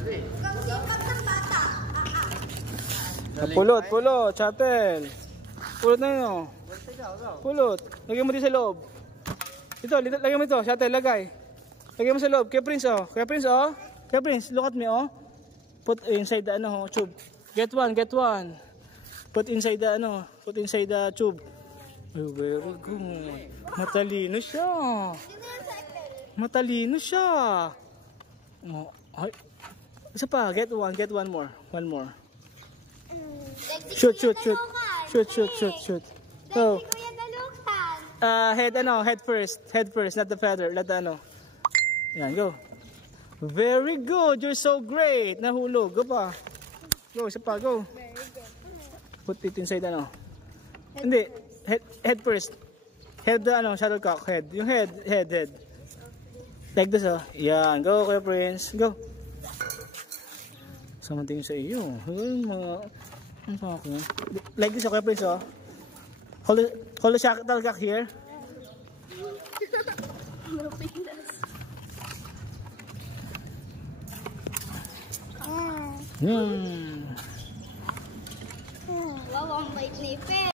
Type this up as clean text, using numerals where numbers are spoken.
sipag ng bata. Pulot, pulot, shuttle. Pulot na yun, oh. Pulot. Lagyan mo din sa loob. Ito, lagyan mo ito. Shuttle, lagay. Lagyan mo sa loob. Kaya Prince, oh. Kaya Prince, oh. Kaya Prince, look at me, oh. Put inside the, ano, tube. Get one, get one. Put inside the, ano. Put inside the tube. Oh, very good. Matalino siya. Matalino siya. Oh, ay. Isa pa, get one more. One more. Shoot, shoot, shoot. Shoot, shoot, shoot, shoot. So, head first, not the feather, not the ano. Yan, go. Very good, you're so great. Nahulog, go pa. Go, isa pa, go. Put it inside ano. Hindi, head first. Head the ano, shuttlecock, head. Yung head. Like this, oh. Yan, go, Kuya Prince, go. Sama tingin sa iyo. Mga ano sa akin? Like this, okay, Prince, oh. Hold the shuttlecock here. Wow, ang bait ni Pe.